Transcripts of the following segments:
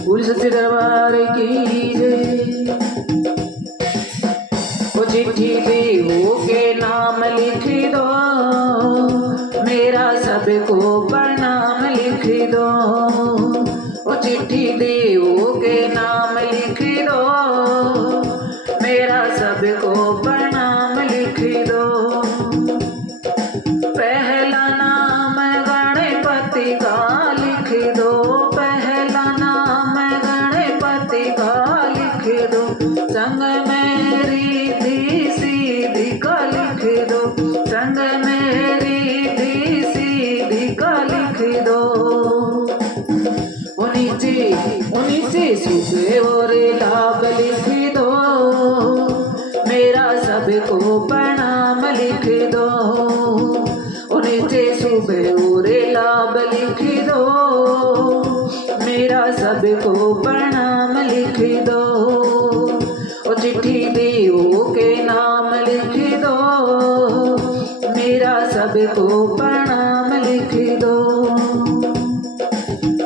बोल सच्चे दरबार की जय। वो चिट्ठी देवों के नाम लिख दो, मेरा सबको प्रणाम लिख दो। वो चिट्ठी देवों के नाम लिख दो, मेरा सबको प्रणाम लिख दो। पहला नाम गणपति का लिख दो, पहला नाम गणपति का लिख दो। संग में रिद्धि सिद्धि का लिख दो, संग में रिद्धि सिद्धि का लिख दो। उन्हीं से सुख और लाभ लिख दो, मेरा सबको प्रणाम लिख दो। उन्हीं से शुभ और लाभ लिख दो, मेरा सबको प्रणाम लिख दो। और चिट्ठी देवों के नाम लिख दो, मेरा सबको प्रणाम लिख दो।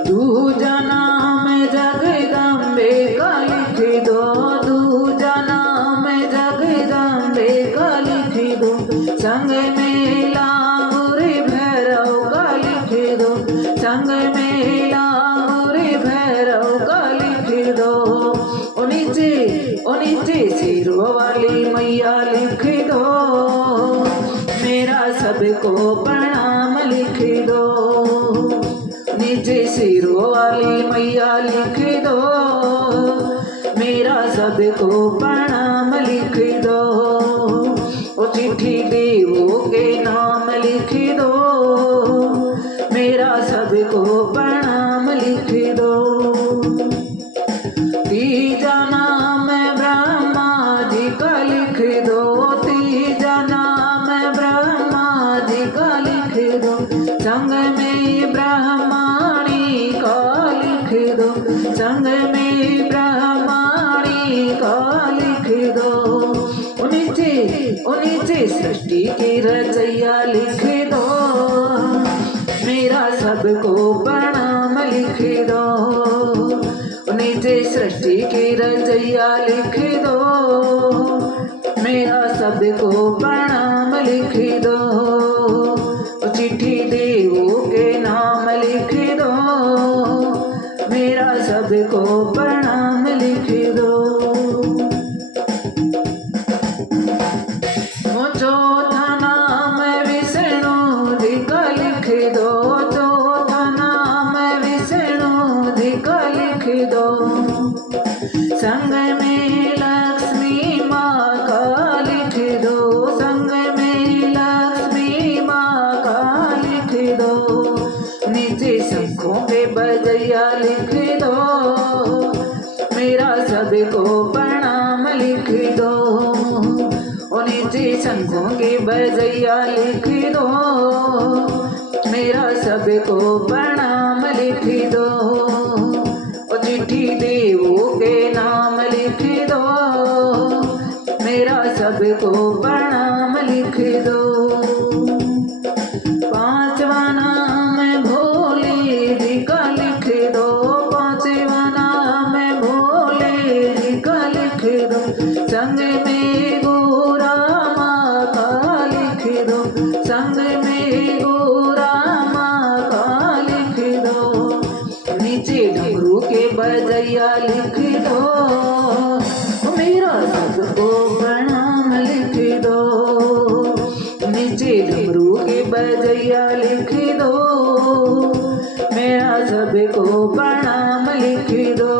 दूजा नाम जगदम्बे का लिख दो, दूजा नाम जगदम्बे का लिख दो। संग में लाहुर भैरव का लिख दो, संग में लाहुर भैरव का लिख दो। उन्हीं से सिरों वाली मैया लिख दो, मेरा सबको प्रणाम लिख दो। नीचे सिरों वाली मैया लिख दो, मेरा सबको प्रणाम लिख दो। ओ चिट्ठी देवों के नाम लिख दो, मेरा सबको प्रणाम लिख दो। तीजा नाम ब्रह्मा जी का लिख दो, तीजा नाम ब्रह्मा जी का लिख दो। संग में ब्रह्माणी का लिख दो, संग में ब्रह्माणी का लिख दो। उन्हीं से सृष्टि की रचैया लिख दो, मेरा सबको प्रणाम लिख दो। उन्हीं से सृष्टि की रचैया लिख दो, मेरा सबको प्रणाम लिख दो। चिट्ठी देवों के नाम लिख दो, मेरा सबको प्रणाम लिख दो। चौथा नाम विष्णु जी का लिख दो, चौथा नाम विष्णु जी का लिख दो। संग में लक्ष्मी माँ का लिख दो, संग में लक्ष्मी माँ का लिख दो। नीचे शंखों के बजैया लिख दो, मेरा सबको प्रणाम लिख दो। नीचे शंखों के बजैया लिख दो, मेरा सबको प्रणाम लिख दो। और चिट्ठी देवों के नाम लिख दो, मेरा सबको प्रणाम लिख दो। पांचवा नाम भोले जी का लिख दो, पांचवा नाम भोले जी का लिख दो। संग में गोरा माँ का लिख दो, संग में गोरा माँ का लिख दो। नीचे डमरू के बजैया लिख दो, मेरा सबको प्रणाम लिख दो। नीचे डमरू के बजैया लिख दो, मेरा सबको प्रणाम लिख दो।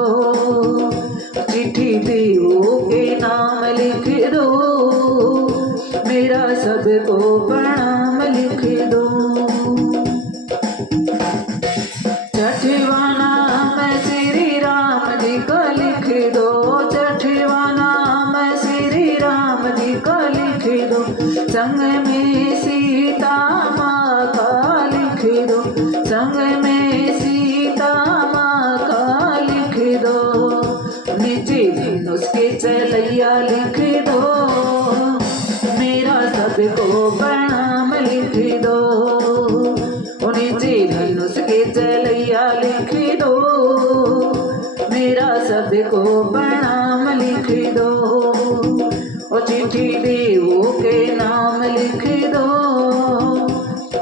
चिट्ठी देवों के नाम लिख दो, मेरा सबको प्रणाम लिख दो। छठवा नाम श्री राम जी का लिख दो, छठवा नाम श्री राम जी का लिख दो। संग में सीता माँ का लिख दो, संग में सीता माँ का लिख दो। नीचे धनुष के चलैया लिख दो, मेरा सबको प्रणाम लिख दो। नीचे धनुष के चलैया लिख दो, सबको प्रणाम लिख दो। ओ चिट्ठी देवों के नाम लिख दो,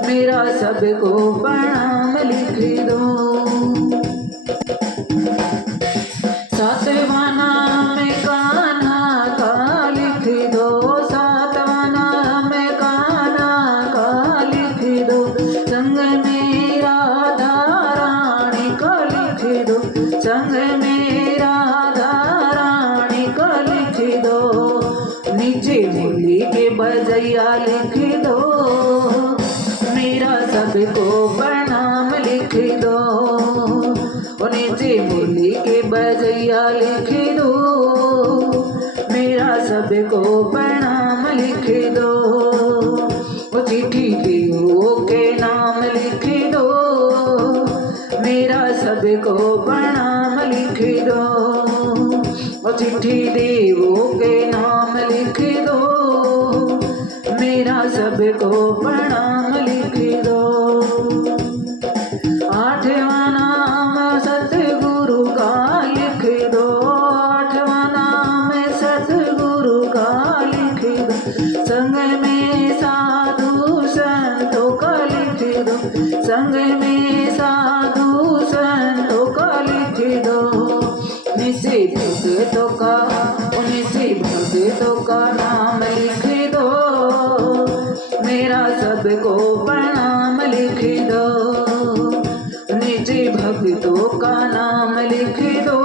मेरा सबको प्रणाम लिख दो। सातवां नाम कान्हा का लिख दो, सातवां नाम कान्हा का लिख दो। संग में राधा रानी का लिख दो, संग में राधा रानी का लिख दो। नीचे मुरली के बजैया लिख दो, मेरा सबको प्रणाम लिख दो। नीचे मुरली के बजैया लिख दो, मेरा सबको प्रणाम लिख दो। चिट्ठी देवों के नाम लिख दो, मेरा सबको प्रणाम लिख दो। चिट्ठी देवों के नाम लिख दो, मेरा सबको प्रणाम लिख दो। आठवां नाम सतगुरु का लिख दो, आठवां नाम सतगुरु का लिख दो। संग में साधु संतों का लिख दो, संग में साधु संतों का लिख दो। निसे भक्तों का, निसे भक्तों का नाम लिख दो, मेरा सबको प्रणाम लिख दो। निजी भक्तों का नाम लिख दो,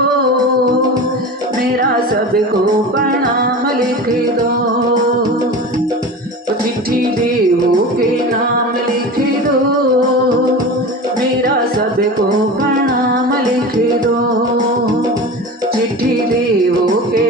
मेरा सबको प्रणाम लिख दो। चिट्ठी देवों के नाम लिख दो, मेरा सबको प्रणाम लिख दो। चिट्ठी देवों के